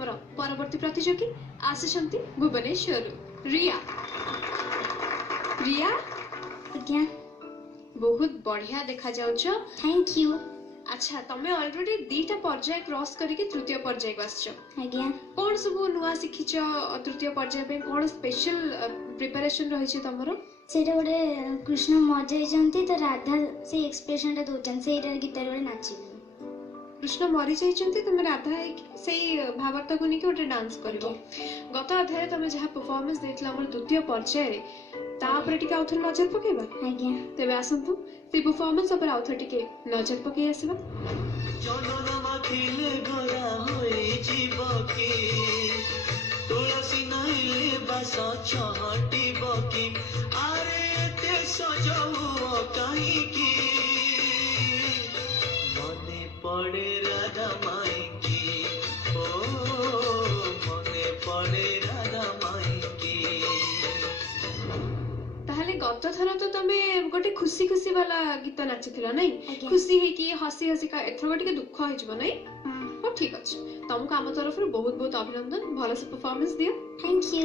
आमर परवर्ती प्रतियोगी आसिछन्ति भुवनेश्वर रिया। रिया आज्ञा बहुत बढ़िया देखा जाउछ। Thank you. अच्छा तमे ऑलरेडी दीटा पर्याय क्रॉस करके तृतीय पर्याय को आछछ। आज्ञा कोन सब नुआ शिखिछ तृतीय पर्याय पे कोन स्पेशल प्रिपरेशन रहिछ तमरो? सेटा गोटे कृष्ण मजाइछन्ति तो राधा से एक्सप्रेशन टा दोचन सेटा गीत रे नाची। कृष्ण मरी जाइछन्ति तमे राधा से भावार्थ को निके गोटे डांस करबो। गत अध्याय तमे जहा परफॉर्मेंस देथिला हमर द्वितीय पर्याय रे तापर टिके आउथर नजर पकेबा। आज्ञा तेबे आसंतु से परफॉर्मेंस पर आउथर टिके नजर पके आसीबा। जनन माखिले गरा होई जीवकी तुलसी नाइले बास छहटी बकी आरे ते सजौ कहीं की मने पड़े राधा माई की ओ मने पड़े राधा माई की। ताहले गत थर तो तमे गोटे खुशी खुशी वाला गीत नाचिथिला नै? आज्ञा। खुशी है कि हसी हसी का एथर टिके दुख हो जबो नै? हाँ हो ठीक अछि। तुमको आम तरफ बहुत बहुत अभिनंदन। भल से परफॉर्मेंस दियो। Thank you.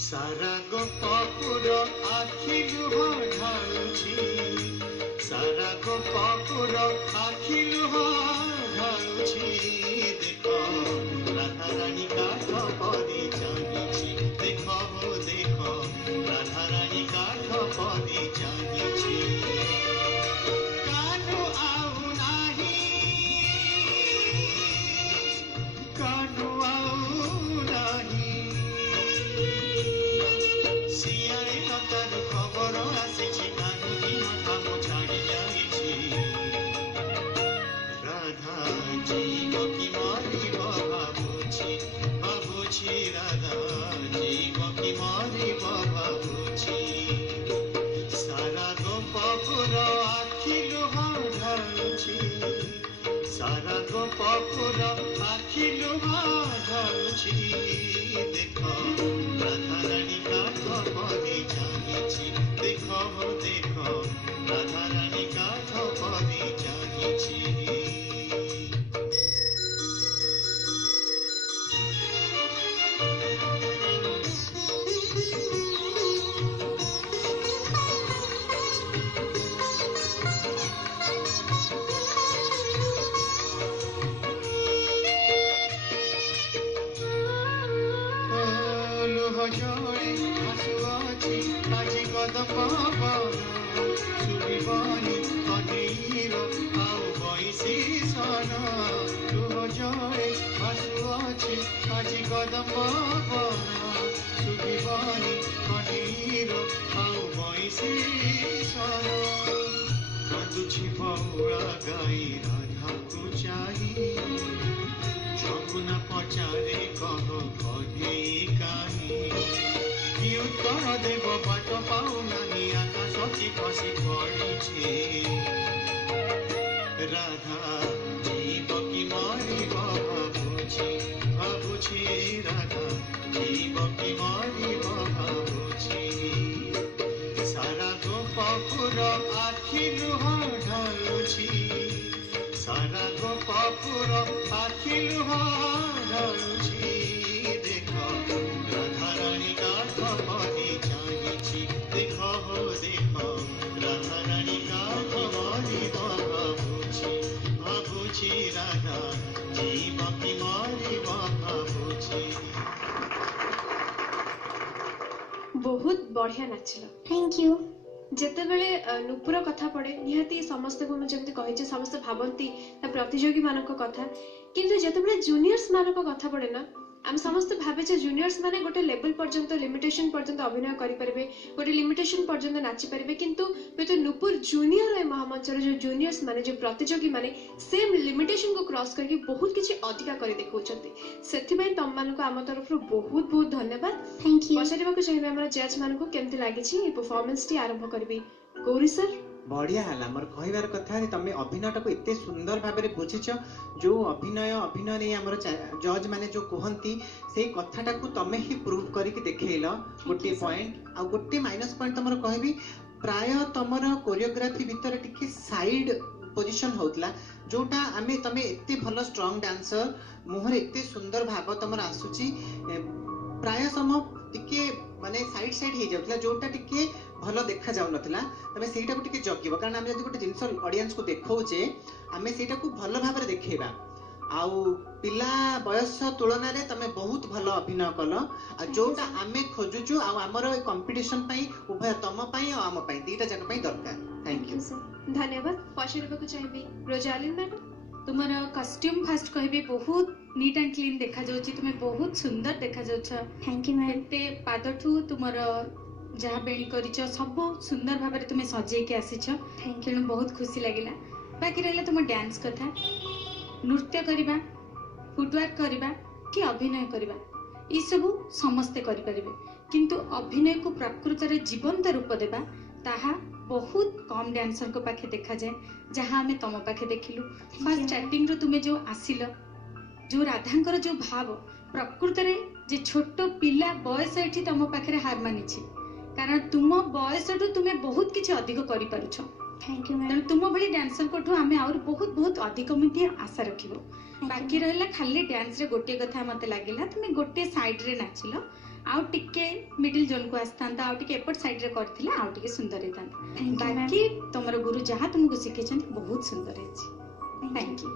सारा गोपुर आखि लुह ढालुछि सारा गोपुर आखि लुह ढालुछि देखो राधा रानी काठ परी जानिछि देखो देखो राधा रानी काठ परी जानिछि कानु आउ नाही कानु आउ नाही सियारे लतार खबर आसिछि कानु दिन काम छाड़ी जाइछि राधा जीव की मारिब भाबुछि भाबुछि राधा जीव की मारिब भाबुछि सारा गोपुर आखि लुह ढालुछि सारा गोपुर आखि लुह ढालुछि देखो राधा रानी काठ परी जानिछि देखो देखो राधा रानी काठ परी जानिछि। लुह जोड़े आसुअछि आजी कदम पवन सुबिबनी कनेर आउ बैसी सन लुह जोड़े आसुअछि आजी कदम पवन सुबिबनी कनेर आउ बैसी सन कांदुछि बौला गाई राधा को चाही যমুনা পচারে কহ কহে কাহি কি উত্তর দেব বাট পাও নাহি আকাশ কি খসি পড়িছে রাধা জীব কি মরিব ভাবুছি ভাবুছি রাধা জীব কি মরিব ভাবুছি সারা গোপুর আখি লুহ ঢালুছি सारा गोपुर आखि लुह ढालुछि देखो राधा रानी काठ परी जानिछि देखो देखो राधा रानी काठ परी भाबुछि भाबुछि राधा जीव की मारिब भाबुछि। बहुत बढ़िया नाचिल। Thank you. ଯେତେବେଳେ ନୂପୁର କଥା ପଡେ ନିହାତି ସମସ୍ତଙ୍କୁ ମୁଁ ଯେମିତି କହିଛି ସମସ୍ତେ ଭାବନ୍ତି ତା ପ୍ରତିଯୋଗୀ ମାନଙ୍କ କଥା, କିନ୍ତୁ ଯେତେବେଳେ ଜୁନିୟର୍ସ ମାନଙ୍କ କଥା ପଡେ ନା ଆମେ ସମସ୍ତେ ଭାବେ ଯେ ଜୁନିୟର୍ସ ମାନେ ଗୋଟେ ଲେଭେଲ ପର୍ଯ୍ୟନ୍ତ ଲିମିଟେସନ ପର୍ଯ୍ୟନ୍ତ ଅଭିନୟ କରିପାରିବେ, ଗୋଟେ ଲିମିଟେସନ ପର୍ଯ୍ୟନ୍ତ ନାଚିପାରିବେ, କିନ୍ତୁ ହୁଏତ ନୂପୁର ଜୁନିୟର ଏ ମହାମଞ୍ଚର ଯୋଉ ଜୁନିୟର୍ସ ମାନେ ଯୋଉ ପ୍ରତିଯୋଗୀ ମାନେ ସେମ୍ ଲିମିଟେସନ କୁ କ୍ରସ୍ କରିକି ବହୁତ କିଛି ଅଧିକା କରି ଦେଖାଉଛନ୍ତି। ସେଥିପାଇଁ ତମମାନଙ୍କୁ ଆମ ତରଫରୁ ବହୁତ ବହୁତ ଧନ୍ୟବାଦ। Thank you. ପଚାରିବାକୁ ଚାହିଁବେ ଆମର ଜଜ୍ ମାନଙ୍କୁ କେମିତି ଲାଗିଛି এই ପରଫର୍ମାନ୍ସ ଟି ଆରମ୍ଭ କରିବି। ଗୌରୀ ସାର୍। ବଢିଆ ହେଲା। ମୋର କହିବାର କଥା ଯେ ତମେ ଅଭିନୟଟାକୁ ଏତେ ସୁନ୍ଦର ଭାବରେ ବୁଝିଛ, ଯୋଉ ଅଭିନୟ ନେଇ ଆମର ଜଜ୍ ମାନେ ଯୋଉ କୁହନ୍ତି ସେଇ କଥାଟାକୁ ତମେ ହିଁ ପ୍ରୁଭ୍ କରିକି ଦେଖେଇଲ। ଗୋଟିଏ ପଏଣ୍ଟ ଆଉ ଗୋଟେ ମାଇନସ୍ ପଏଣ୍ଟ ତମର କହିବି, ପ୍ରାୟ ତମର କୋରିଓଗ୍ରାଫି ଭିତରେ ଟିକେ ସାଇଡ୍ ପୋଜିସନ ହଉଥିଲା, ଯୋଉଟା ତମେ ଏତେ ଭଲ ଷ୍ଟ୍ରଙ୍ଗ ଡ୍ୟାନ୍ସର, ମୁହଁରେ ଏତେ ସୁନ୍ଦର ଭାବ ତମର ଆସୁଛି, ପ୍ରାୟ ସମୟ ଟିକେ ମାନେ ସାଇଡ୍ ହେଇଯାଉଥିଲା, ଯୋଉଟା ଟିକେ ଭଲ ଦେଖା ଯାଉନଥିଲା। ତମେ ସେଇଟାକୁ ଟିକେ ଜଗିବ, କାରଣ ଆମେ ଯଦି ଗୋଟେ ଜିନିଷ ଅଡିଏନ୍ସକୁ ଦେଖଉଛେ ଆମେ ସେଇଟାକୁ ଭଲ ଭାବରେ ଦେଖେଇବା। ଆଉ ପିଲା ବୟସ ତୁଳନାରେ ତମେ ବହୁତ ଭଲ ଅଭିନୟ କଲ, ଆଉ ଯୋଉଟା ଆମେ ଖୋଜୁଛୁ ଆଉ ଆମର ଏ କମ୍ପିଟିସନ ପାଇଁ ଉଭୟ ତମ ପାଇଁ ଆଉ ଆମ ପାଇଁ ଦିଟା ଯାକ ପାଇଁ ଦରକାର। Thank you. ଧନ୍ୟବାଦ। ପଚାରିବାକୁ ଚାହିଁବି ରୋଜାଲିନ୍ ମ୍ୟାଡାମ। तुमर कॉस्ट्यूम फास्ट कहबी बहुत नीट एंड क्लीन देखा जाउची, तुमे बहुत सुंदर देखा जाउछ। Thank you ma'am. एते पादठू तुमर जहाँ बेणी करिछ सब सुंदर भाबरे तुमे सजे के आसीछ, थैंक तेणु बहुत खुशी लागिला। बाकी रहला तुम डांस कथा, नृत्य करिबा, फुटवर्क करिबा कि अभिनय करिबा ई सब समस्ते करि परिबे, किंतु अभिनय को प्रकृत रे जीवंत रूप देबा ताहा बहुत कम डांसर को पाखे देखा जाए, जहाँ हमें तुम पाखे देखिलु। फर्स्ट स्टार्टिंग रो तुमे जो आसिल, जो राधांकर जो भाव प्रकृत रे जे छोट पिला बयस एठी तुम पाखे हार मानिछि, कारण तुम बयस ठू तुमे बहुत किछि अधिक करि पारुछ। Thank you ma'am. तेणु तुम भली डांसर को ठू हमें और बहुत बहुत अधिक मध्ये आशा रखिबो। बाकी रहला खाली डांस रे गोटे कथा मते लागिला, तुमे गोटे साइड रे नाचिलो, आउ टिके मिडिल जोन को आस्तांता, आउ टिके एपट साइड रे करथिले आउ टिके सुंदर हेतांता। बाकी तमरो गुरु जहाँ तुमको शिखेछन बहुत सुंदर हेछि। Thank you.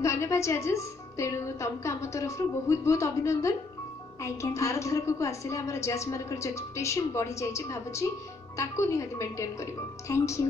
धन्यवाद जजेस। तेणु तुमको आम तरफ बहुत बहुत अभिनंदन। आज्ञा। आर थरक को आसिले हमर जज मानकर जो एक्सपेक्टेशन बढ़ी जाइछि, भाबुछि ताको निहाती मेंटेन करिवो। Thank you.